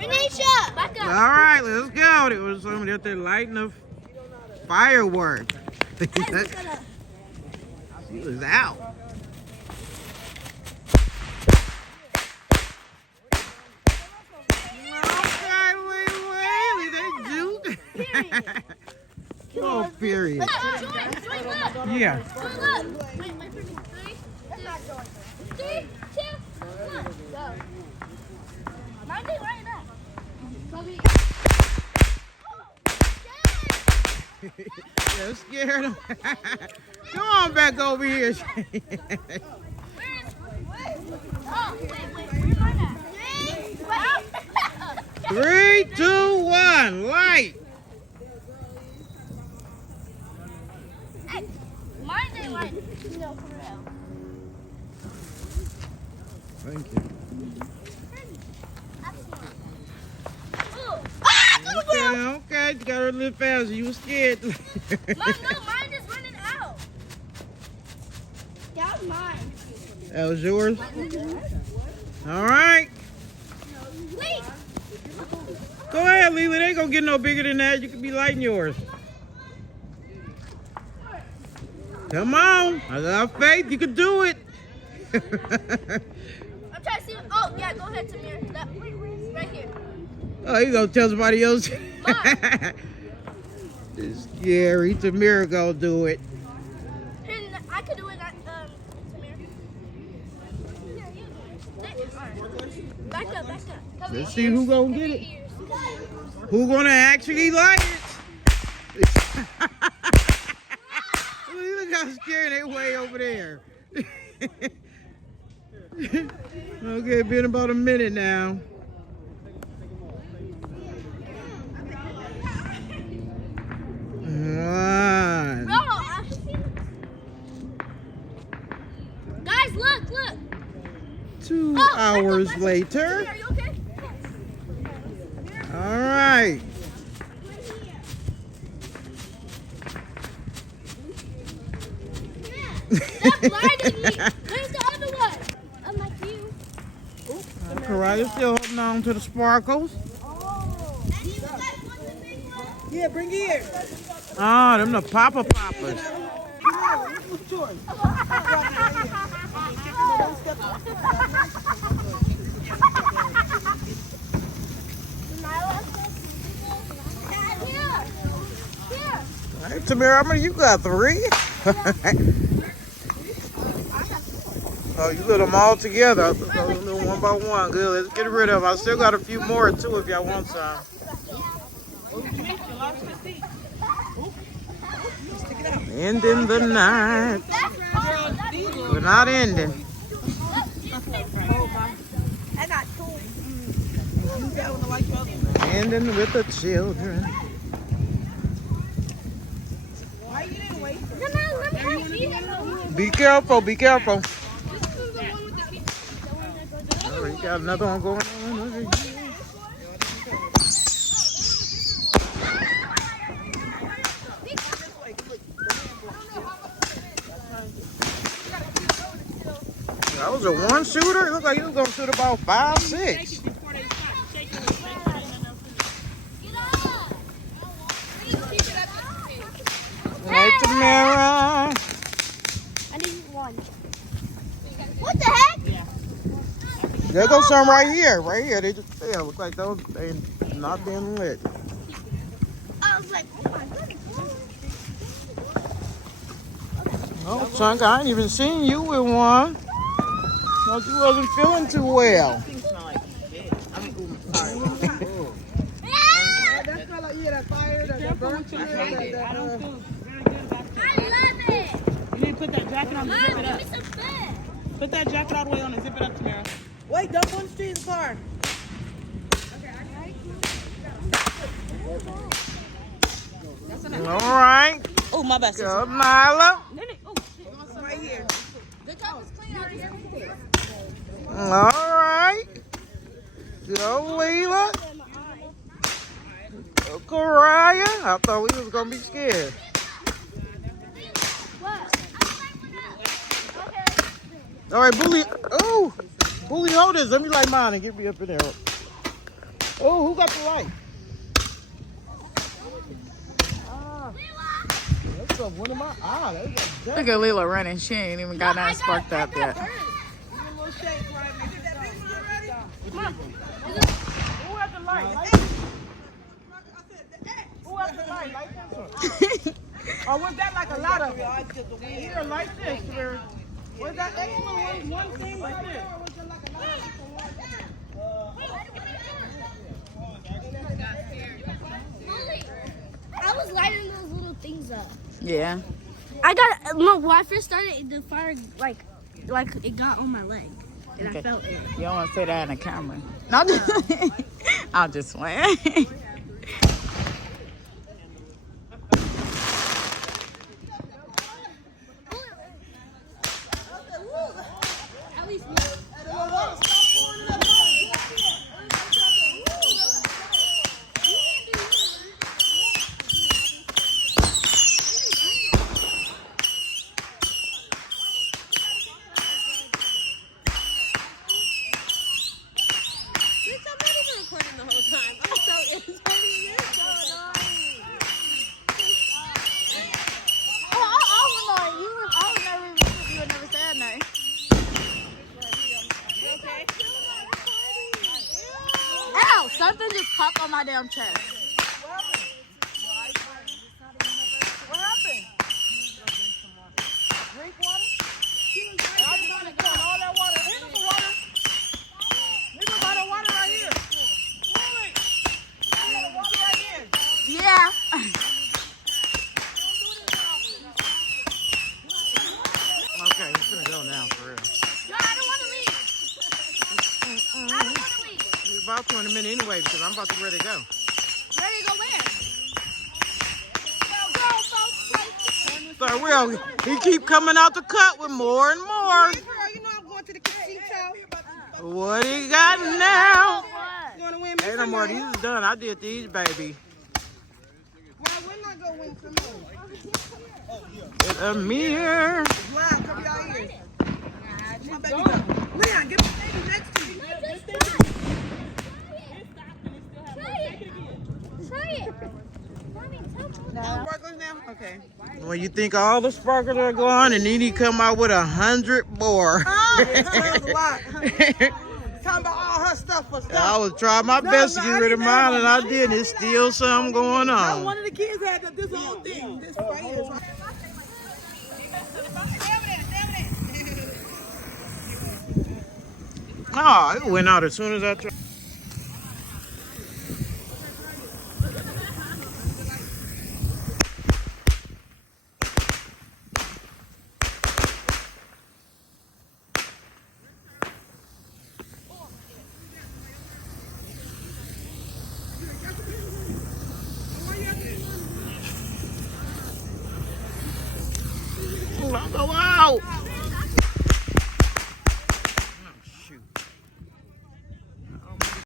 Renisha! Back up. All right, let's go. There was somebody out there lighting the fireworks. She was out. Oh, period. Yeah. Three, two, one, go. Mind it right now. Yeah, scared him. Come on back over here. Three, two, one, light. Mine ain't light. No, for real. Thank you. Okay, you got her a little faster. You were scared. Mom, no, mine is running out. That was mine. That was yours? All right. Wait. Go ahead, Leela. They ain't gonna get no bigger than that. You can be lighting yours. Come on. I got faith. You can do it. I'm trying to see. Oh, yeah, go ahead, Tamir. That, right here. Oh, you gonna tell somebody else? It's scary. Tamir gonna do it. Here, I could do it, Tamir. Yeah, you do it. Back up, back up. Let's see who gonna get it. Who gonna actually light it? Look how scared they way over there. Okay, been about a minute now. One. Bro, guys, look. 2 Oh, hours back up. later. Are you okay? All right. Stop blinding me. Where's the other one? I'm like you. Karaya's still holding on to the sparkles. Yeah, bring it here. Ah, them the Papa Poppers. Hey, Tamara, how many you got? 3? Oh, you lit them all together. I'll go a little one by one. Good, let's get rid of them. I still got a few more too if y'all want some. Ending the night. We're not ending. Ending with the children. Be careful, be careful. Oh, you got another one going on. That was a one shooter. It looked like he was gonna shoot about 5, 6. Hey, Tamara. I need one. What the heck? There goes some right here. Right here. They just fell. Look like those they not being lit. I was like, oh my goodness. Oh, Chunk, I ain't even seen you with one. No, you wasn't feeling too well. You need to put that jacket on and zip it up. Put that jacket all the way on and zip it up, Tamara. Wait, don't go in the street in the car. All right. Oh, my bad. Good, Mila. Right here. The top is clean out here. All right. Go, Leela. Go, Karaya. I thought we was going to be scared. All right, Bully. Oh, Bully, hold this. Let me light mine and get me up in there. Oh, who got the light? Ah, that's up one of my eyes. Look at Lila running. She ain't even got nothing sparked up yet. Who has the light? Who has the light? Light this one. Or was that like a lot of it? Here, like this. Was that extra one thing like this? I was lighting those little things up. Yeah. I got no. When I first started, the fire like it got on my leg, and Okay. I felt it. You don't want to say that in the camera. No, I'll just swear. At least me. Ow! Something just popped on my damn chest. What happened? Drink water? I was trying to get all that water. Here's the water. Here's a bottle of water right here. Really? You got the water right here. Yeah. Okay, it's gonna go now for real. No, I don't want to leave. I don't want to leave. It's about 20 minutes anyway because I'm about to ready to go. Ready to go where? So real, he keep coming out the cut with more and more. Girl, you know I'm going to the casino. What he got now? You want to win me Ain't no some more. money? These is done. I did these, baby. Well, when I go win some money? A mirror. Leon, come y'all here. My baby go. Leon, get the baby next to you. Try it. Mommy, tell me. Sparklers now? Okay. When you think all the sparklers are gone, and then he come out with 100 more. It sounds a lot. Talking about all her stuff for stuff. I was trying my best to get rid of mine, and I did. It's still something going One on. of the kids had this whole thing. This right here. Oh, it went out as soon as I tried. Go out.